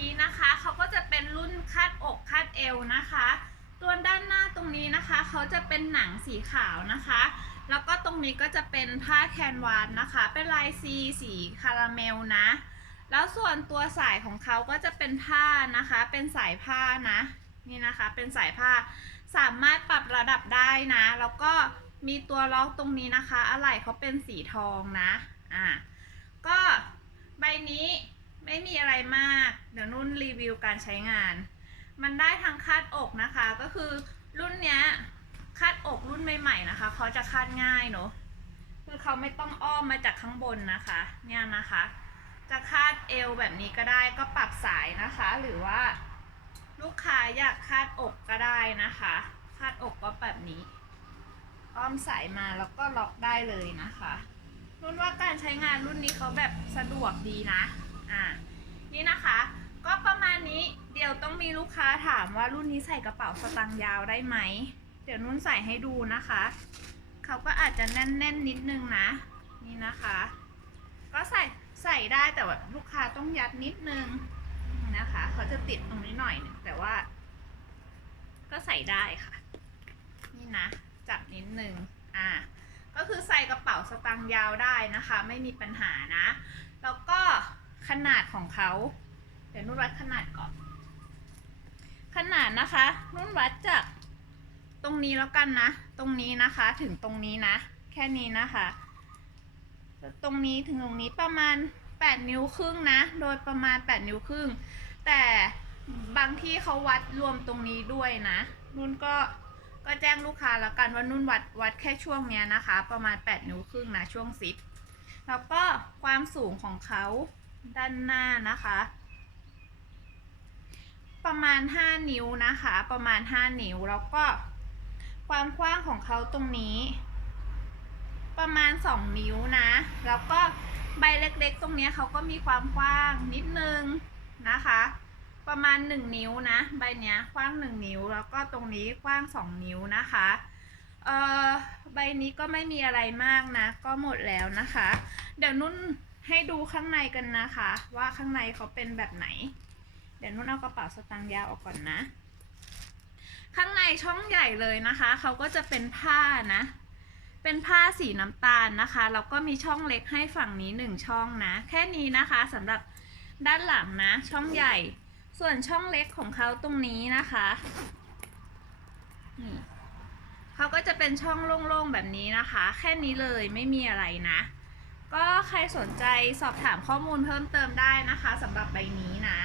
นี้นะคะเขาก็จะเป็นรุ่นคาดอกคาดเอวนะคะ ตัวด้านหน้าตรงนี้นะคะเขาจะเป็นหนังสีขาวนะคะ แล้วก็ตรงนี้ก็จะเป็นผ้าแคนวานนะคะ เป็นลายซีสีคาราเมลนะ แล้วส่วนตัวสายของเขาก็จะเป็นผ้านะคะ เป็นสายผ้านะนี่นะคะเป็นสายผ้าสามารถปรับระดับได้นะ แล้วก็มีตัวล็อกตรงนี้นะคะ อะไหล่เขาเป็นสีทองนะอ่าก็ ไม่มีอะไรมาก เดี๋ยวนุ่นรีวิวการใช้งาน มันได้ทางคาดอกนะคะ ก็คือรุ่นเนี้ยคาดอกรุ่นใหม่ๆนะคะเขาจะคาดง่ายเนอะคือเขาไม่ต้องอ้อมมาจากข้างบนนะคะ เนี่ยนะคะ จะคาดเอวแบบนี้ก็ได้ก็ปรับสายนะคะ หรือว่าลูกค้าอยากคาดอกก็ได้นะคะ คาดอกก็แบบนี้ อ้อมสายมาแล้วก็ล็อกได้เลยนะคะ รุ่นว่าการใช้งานรุ่นนี้เขาแบบสะดวกดีนะ อ่า นี่นะคะ ก็ประมาณนี้เดี๋ยวต้องมีลูกค้าถามว่ารุ่นนี้ใส่กระเป๋าสตางค์ยาวได้ไหม เดี๋ยวนุ่นใส่ให้ดูนะคะ เขาก็อาจจะแน่นๆนนิดนึงนะ นี่นะคะ ก็ใส่ใส่ได้แต่ว่าลูกค้าต้องยัดนิดนึงนะคะ เขาจะติดตรงนี้หน่อยนึงแต่ว่า ก็ใส่ได้ค่ะ นี่นะ จับนิดนึงอ่าก็คือใส่กระเป๋าสตางค์ยาวได้นะคะ ไม่มีปัญหานะ แล้วก็ ขนาดของเขา เดี๋ยวนุ่นวัดขนาดก่อน ขนาดนะคะ นุ่นวัดจากตรงนี้แล้วกันนะ ตรงนี้นะคะ ถึงตรงนี้นะ แค่นี้นะคะ ตรงนี้ถึงตรงนี้ประมาณ 8 นิ้วครึ่งนะ โดยประมาณ 8 นิ้วครึ่ง แต่บางที่เขาวัดรวมตรงนี้ด้วยนะ นุ่นก็ก็แจ้งลูกค้าแล้วกันว่านุ่นวัดวัดแค่ช่วงเนี้ยนะคะ ประมาณ 8 นิ้วครึ่งนะช่วงซิปแล้วก็ความสูงของเขา ด้านหน้านะคะ ประมาณ 5 นิ้วนะคะ ประมาณ 5 นิ้วแล้วก็ความกว้างของเขาตรงนี้ ประมาณ 2 นิ้วนะ แล้วก็ใบเล็กๆ ตรงนี้เขาก็มีความกว้างนิดนึงนะคะ ประมาณ 1 นิ้วนะ ใบเนี้ยกว้าง 1 นิ้ว แล้วก็ตรงนี้กว้าง 2 นิ้วนะคะเอ่อใบนี้ก็ไม่มีอะไรมากนะ ก็หมดแล้วนะคะ เดี๋ยวนุ่น ให้ดูข้างในกันนะคะ ว่าข้างในเขาเป็นแบบไหน เดี๋ยวนุ่นเอากระเป๋าสตางค์ยาวออกก่อนนะ ข้างในช่องใหญ่เลยนะคะเขาก็จะเป็นผ้านะ เป็นผ้าสีน้ำตาลนะคะแล้วก็มีช่องเล็กให้ฝั่งนี้หนึ่งช่องนะ แค่นี้นะคะสำหรับด้านหลังนะ ช่องใหญ่ ส่วนช่องเล็กของเขาตรงนี้นะคะนี่เขาก็จะเป็นช่องโล่งๆแบบนี้นะคะ แค่นี้เลยไม่มีอะไรนะ ก็ใครสนใจสอบถามข้อมูลเพิ่มเติมได้นะคะสำหรับใบนี้นะ